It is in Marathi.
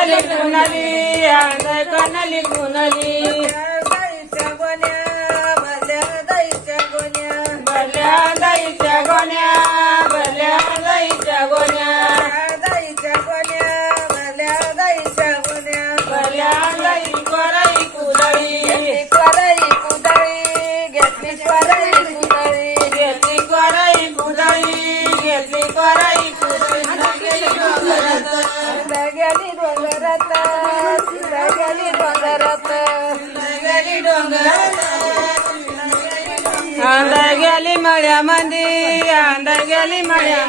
आंधळ कणली कुणली दाईच्या गोण्या भल्या दाईच्या गोण्या भल्या दाईच्या गोण्या भल्या दाईच्या गोण्या. दाईच्या गोण्या भल्या दाईच्या गोण्या भल्या दाई कोराई कुदळी. कोराई कुदळी. घेतली कोराई कुदळी. घेतली कोराई कुदळी. घेतली कोराई कुदळी गेली आंधळ गेली मळ्यामध्ये आंधळ गेली मळ्या